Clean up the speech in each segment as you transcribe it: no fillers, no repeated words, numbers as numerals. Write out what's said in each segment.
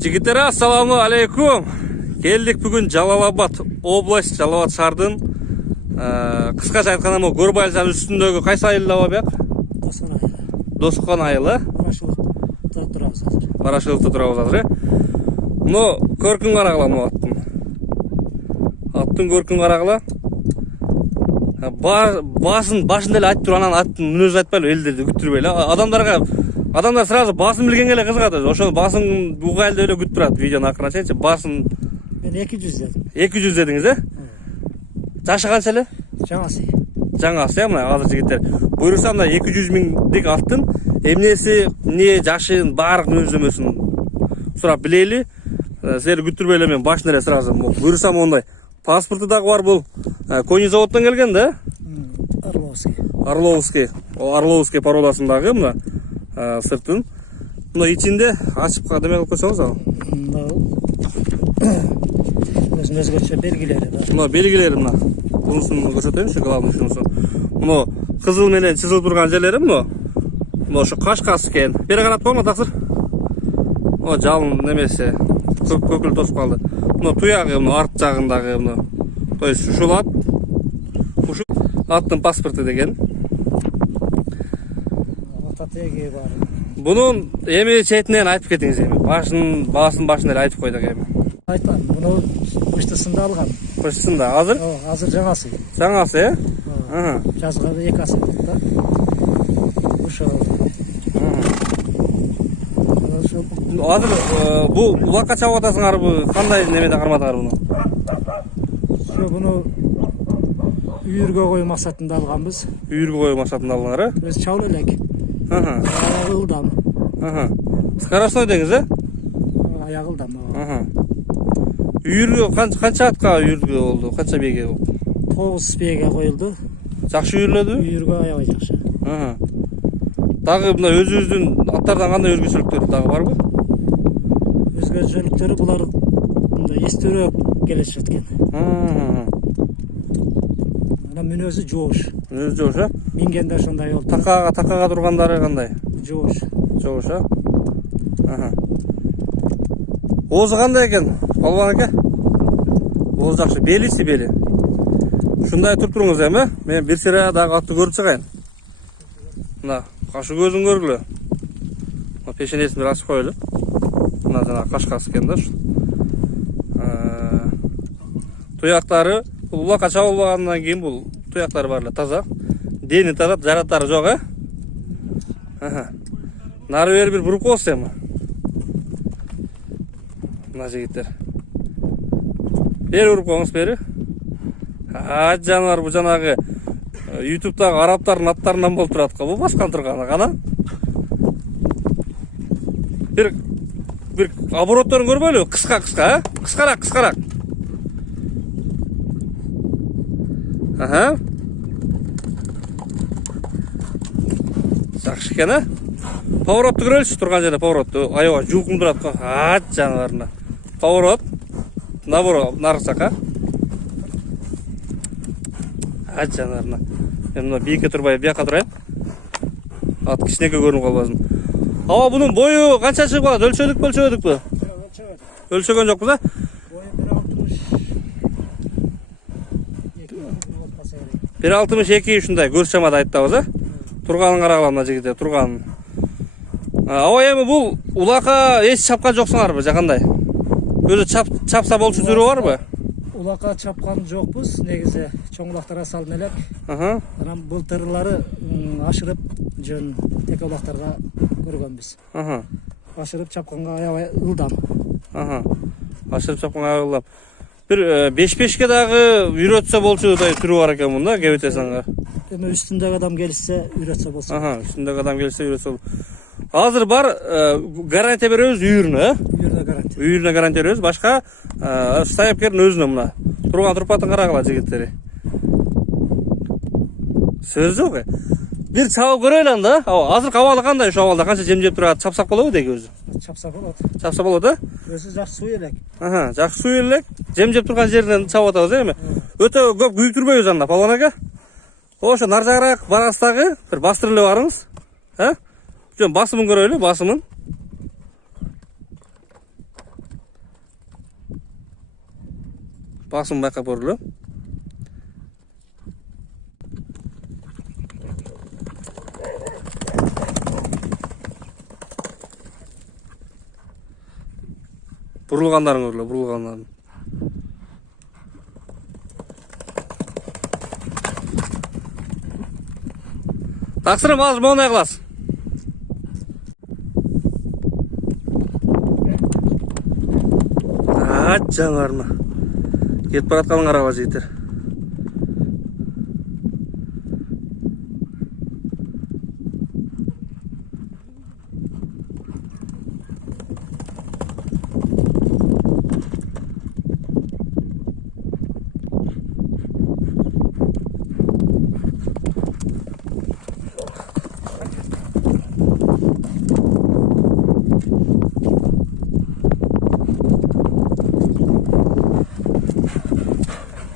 Жигиттер, ассаламу алейкум. Келдик бүгүн Жалал-Абад область, Жалал-Абад шаардын кыскача айтканда Горбайлжан үстүндөгү кайсы айылда бияк? Доскон айылы. Барашылыкта турабыз азыр. Барашылыкта турабыз азыр. Муну көркүн карагыла муну аттын. Аттын көркүн карагыла. Башында эле айтып туруп анан аттын мүнөзүн айтпайлы, элдерди күттүрбөйлү. Адамдар сразу басын билгенге эле кызыгат. Ошол басын буга эле күтүп турат видеонун акырыначачы. Басын Мен 200 дедим. 200 дедиңиз, Жашы канча эле? Жаңасы, мына азыр жигиттер. Буюрса мына 200 миңдик аттын эмнеси, эмне жашын, баардык мүнөздөмөсүн сурап билели. Силерди күттүрбөйлө мен башын эле сразу. Буюрса мондай паспорту дагы бар бул. Кони заводдон келген да? Орловский породасындагы мына сыртын. Мына ичинде ачып кадеме кылып койсоңуз ал. Өзгөчө белгилери бар. Мына белгилери мына. Бунусун көрсөтөйүнчү, главный ушунусу. Мына кызыл менен чызылып турган жерлери мына. Мына ошо кашкасы экен. Бери карап койма таксыр. О, жалын немесе көкүл тосуп калды. Мына туягы мына арт жагындагы мына. То есть ушул ат. Ушул аттын паспорту деген. Ататеги бар. Бунун эми четинен айтып кетиңиз эми. Башын эле айтып койдук эми. Айтпам, муну почтасында алгам. Почтасында азыр? Азыр жаңасы. Жаңасы, Жазга 2 асыктык да. Ошо. Азыр бул улакка чабып атасыңарбы? Кандай немеде кармадыңар буну? Буну үйүргө коюу максатында алганбыз. Үйүргө коюу максатында алдыңар, Өз чабыл элек. Ылдам. Скоростной деңиз, Аяк ылдам. Үйүргө канча атка үйүргө болду? Канча бийге болду? 9 бийге коюлду. Жакшы үйүрүлөдү? Үйүргө аябай жакшы. Дагы мына өзүбүздүн аттардан кандай өзгөчөлүктөрү дагы барбы? Өзгөчөлүктөрү булар мындай эстүүрөөк келишет экен. Анан мүнөзү жоош. Мүнөзү жоош, Мингенде ошондой болду. Такага тургандары кандай? Жоош. Жоош, Оозу кандай экен? Балбан аке? Оозу жакшы, белиси бели. Ушундай туруп туруңуз эми, мен бир сыйра дагы атты көрүп чыгайын. Мына кашы көзүн көргүлө. Мына пешенесин бир ачып коелу. Мына жана кашкасы экен да. Туяктары улакка чабылбагандан кийин бул туяктары бар эле таза. Дени таза, жараттары жок, Нары бери бир буруп койсуз эми. Мына жигиттер. Бери уруп коюңуз, бери. Жанар, бу жанагы YouTube'дагы арабтардын аттарынан болуп турат го. Бу баскан турганы кана. Бир оборотторун көрбөйлү? Кыска, Кыскараак. Жакшы экен, Поворотту көрөлүчү, турган жерде поворотту. Аябай жуукун турат го. Жанарына. Поворот. Наоборот, наркы жака. Жанарына. Мен мына бийикке турбай, бияка турайын. Ат кичинекей көрүнүп калбасын. Аба, бунун бою канча чыгып калат? Өлчөдүкпү? Өлчөгөн жокпуз, Бою 1.62 ушундай көрүш чамада айтабыз, Турганын карагыла мына жигите, турганын. Аба, эми бул улакка эч чапкан жоксуңарбы, жакандай? Өзү чапса болчу түрү барбы? Улакка чапкан жокпуз, негизи чоң улактарга салдым элек. Анан былтырлары ашырып жөн тек улактарга көргөнбүз. Ашырып чапканга аябай ылдам. Ашырып чапканга аябай ылдам. Бир 5-5ке дагы үйрөтсө болчудай түрү бар экен мында, кебетесаңар. Эми үстүндөгү адам келишсе үйрөтсө болсо. Үстүндөгү адам келишсе үйрөтсө. Азыр бар гарантия беребиз үйүрүнө, Үйүрүнө гарантия беребиз. Башка стаепкердин өзүнө мына. Турган турпатын карагыла жигиттери. Сөз жок. Бир чабып көрөлү анда. Азыркы абалы кандай? Ошо абалда канча жем жеп турат? Чапсак болобу деги өзү? Чапса болот. Чапса болот, Өзү жакшы суу элек. Жакшы суу элек. Жем жеп турган жеринен чабып атабыз эми. Өтө көп күйүктүрбөйбүз анда, Балбан ака. Ошо нар жагыраак барасыздагы бир бастырып эле барыңыз. Жөн басымын көрөлү, басымын. Басым байқап көрілі. Бұрылғандарын көрілі, бұрылғандарын. Тақсырым, азыр моңнай қылас. Жанарына. Кетіп баратқанын қараба жігіттер.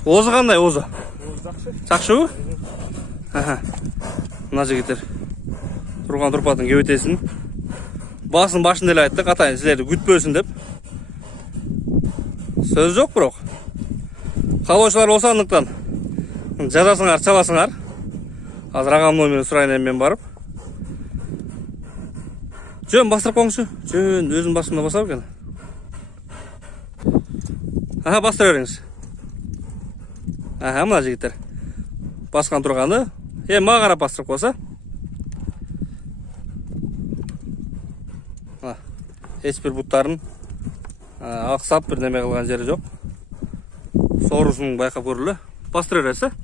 Озы қандай, озы? Жақшы ө? Мына жігіттер тұрған тұрпатын кеуетесін басын башын деле айтты, қатайын сілерді күтпөсін деп. Сөз жоқ бірақ. Қалаушылар осандықтан жазасыңар, чабасыңар. Азыр ағам номерін сұрайын мен барып. Жөн бастырып қоңшы. Жөн өзім басымда басар екен. Бастыра беріңіз. Мына жігіттер басқан тұрғаны маға қарап бастырып қоса. Ешбір бұттарын ақсап бір неме қылған жері жоқ. Сорысын байқап көрілі. Бастыра бересі.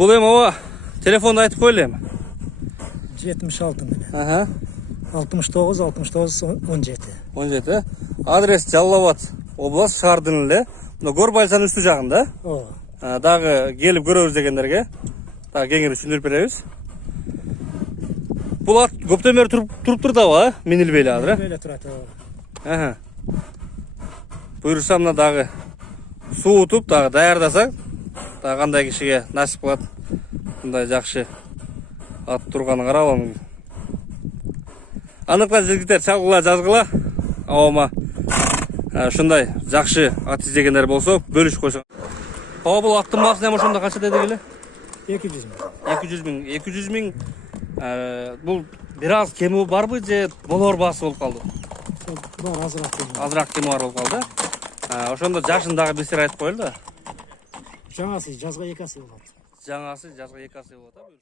Бұл ова телефонды айтып қойлы 76 менен. 69 69 17. 17. Адрес Жаллабад, область Шардынлы. Гор байлсанын үстү жагында. Дагы келип көрөбүз дегендерге дагы кеңири түшүндүрүп беребиз. Бул ат көптөн бери туруп турдабы, минилбейли азыр. Минилбейли турат. Буюрса мына дагы суутуп дагы даярдасак, дагы кандай кишиге насип кылат. Мындай жакшы ат турганын карап. Аныкла жигиттер чалгыла жазгыла. Awama ушундай жакшы ат издегендер болсо бөлүшүп койсоң. Бул аттын баасы эми ошондо канча деди эле? 200 миң. 200 миң. 200 миң. Бул бир аз кеми барбы же болор баасы болуп калды? Бар азыраак кеми. Азыраак кеми бар болуп калды. Ошондо жашын дагы бир айтып коелу да. Жаңасы жазга 2 асы болот. Жаңасы жазга 2 асы болот.